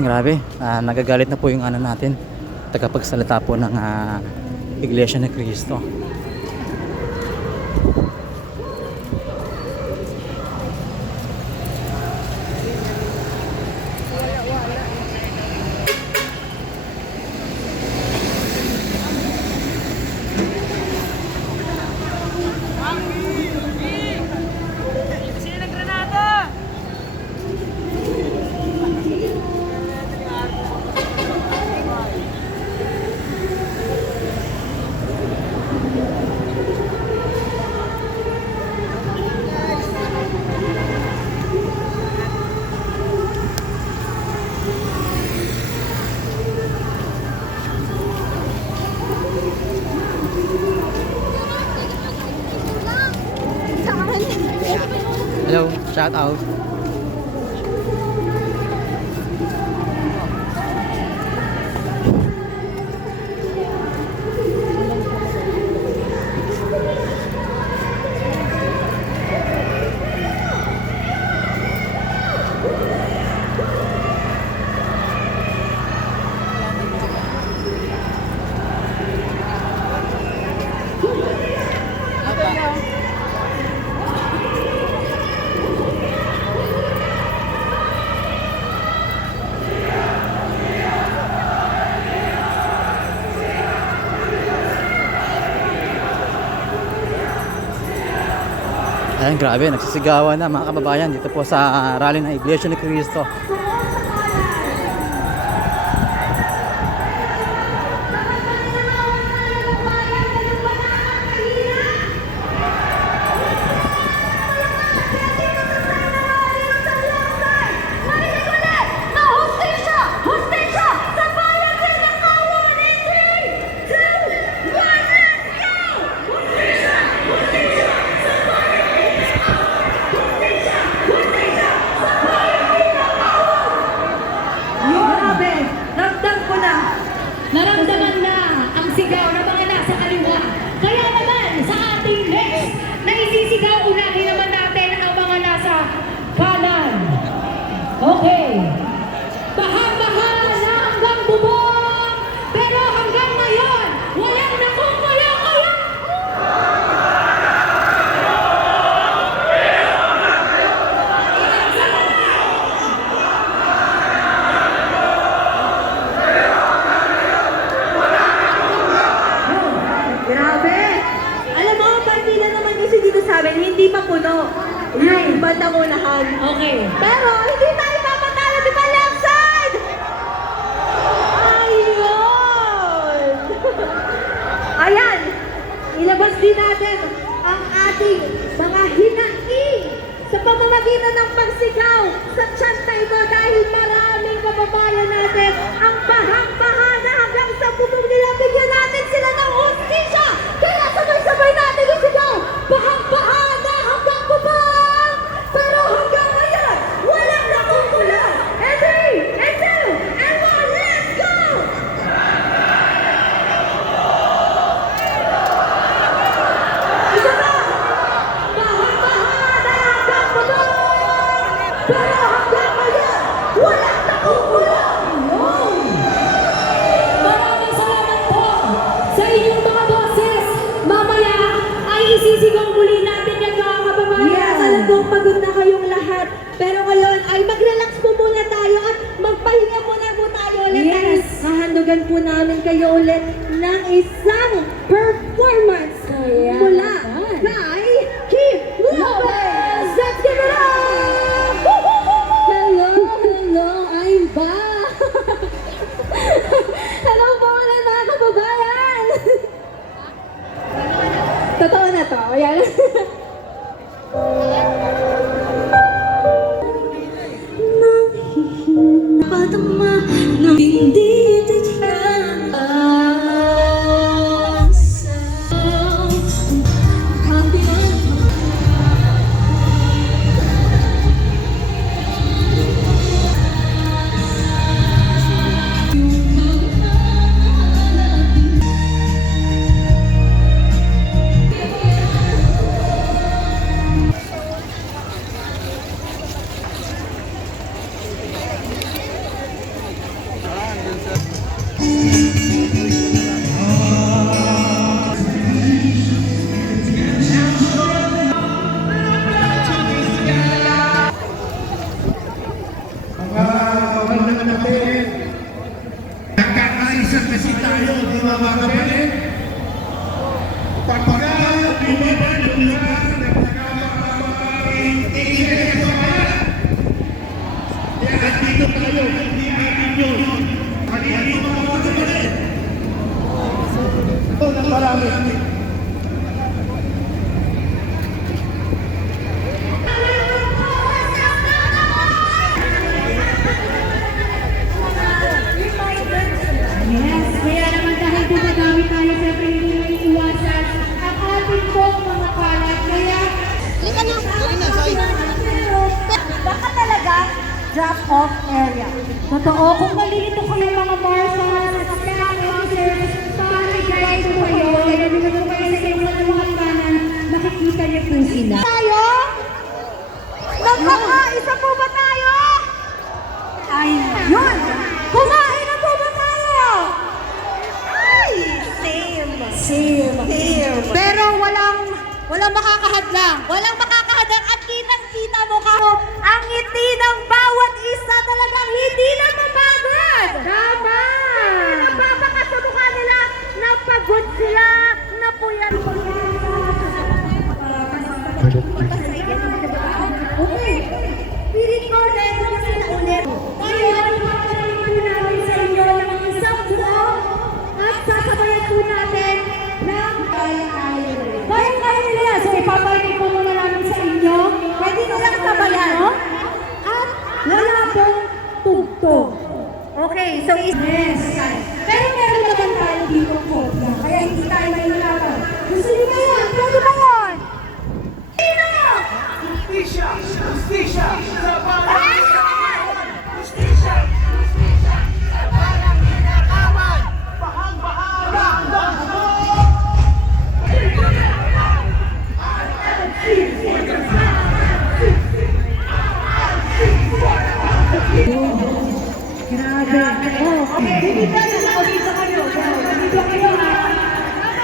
Grabe, nagagalit na po yung ano natin, tagapagsalita po ng Iglesia ni Cristo. Hello, shout out. Ayan, grabe, nagsisigawan na mga kababayan dito po sa rally ng Iglesia ni Cristo. Naramdaman na ang sigaw ng mga nasa kaliwa. Kaya naman, sa ating next na isisigaw, unahin naman natin ang mga nasa kanan. Okay. Baha-baha na hanggang bubong, pero hanggang ngayon, walang nakukuya-kuya. Grabe! Alam mo, partida naman kasi dito sa amin, hindi pa puno. Yung bandang unahan. Okay. Pero hindi tayo papatalo, di ba left side? Ayun! Ayan! Ilabas din natin ang ating mga hinaing sa pamamagitan ng pagsigaw sa chat na ito dahil maraming kababayan natin ang bahang-baha na hanggang sa bubong nila. Bigyan natin sila ng hustisya! Kaya sabay-sabay natin isigaw! Bahang-baha na hanggang bubong! Pero hanggang ngayon, walang nakukulang! And 3, and 2, and 1, let's go! Isa pa! Bahang-baha na hanggang bubong! Pero hanggang ngayon, walang nakukulang! Maraming salamat po sa inyong mga Totoo na to. Ayan. Padama ng hindi titiyan asa kapiyan. Nagkakaisa kasi tayo, di ba mga kapatid? Pagka lumiban, nagkakamakamaking iglesia sa bayan. Kaya dito tayo, hindi atin yun. Hindi mga kapatid. Ito na marami. Yes, kaya naman dahil dumadami tayo, siyempre hindi na iiwasan ang ating pong mga kalat. Kaya, Baka talaga drop-off area. totoo, kung malilito kayong mga marshals, staff officers, guide po kayo, kaya dito po kayo sa inyong mga kanan, makikita niyo po sila. Tayo? Nagkakaisa po ba tayo? Ay, yun! Kumain na po ba tayo? Ay, same. Pero walang makakahadlang. Walang makakahadlang at kitang-kita mo ka. Ang ngiti ng bawat isa talagang hindi na mapagod. Tama! Napapaka sa mukha nila, napagod sila, napuyan. Okay, pilit ko dahil kasi na ulit. Ngayon, papalarin po namin sa inyo ng isang buo at sasabayan po natin ng Kaya nila, so ipaparinig po muna namin sa inyo. pwede nilang sabayan. No? At wala pong tugtog. Okay, so Yes. Pero meron naman tayo dito po. Kaya hindi tayo mahirapan. Gusto niyo ba yan? pwede ba yun? Sino? Justisya! Justisya! Sa bayan! Grabe. Oh, bibigyan na ako dito kayo. Dito kayo ha.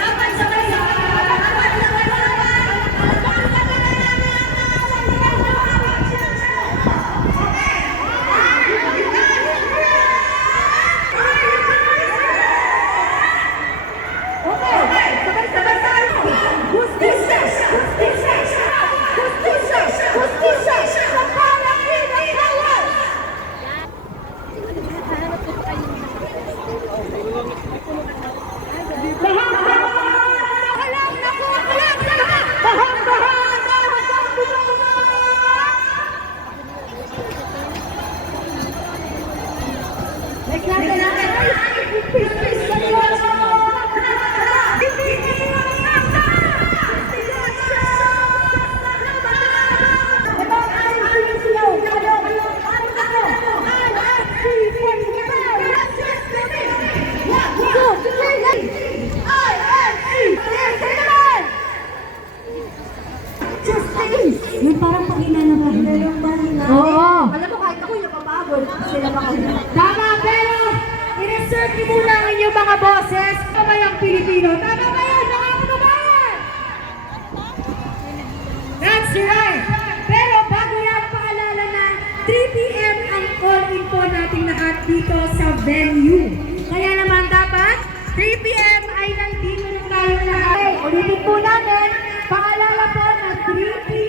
Apat sa kayo. Okay, sabay-sabay tayo. Justisya! Justisya! Justisya! Justisya! Sa palahinang kawan! Bahang-bahang! Naku! Bahang-bahang! Nagkata natin! Yung parang pangina na ba? Oo. Alam mo, kahit ako yung mapagod, sila pa kayo. Tama, pero i-reserve niyo muna ang inyong mga boses. Kabayang Pilipino. Tama ba yan, mga kababayan? That's right. Pero bago yan, paalala na 3 p.m. ang all-in po nating lahat dito sa venue. Kaya naman dapat 3 p.m. ay nandito na tayo lahat. Okay, ulitin po namin. Paalala po na 3 p.m.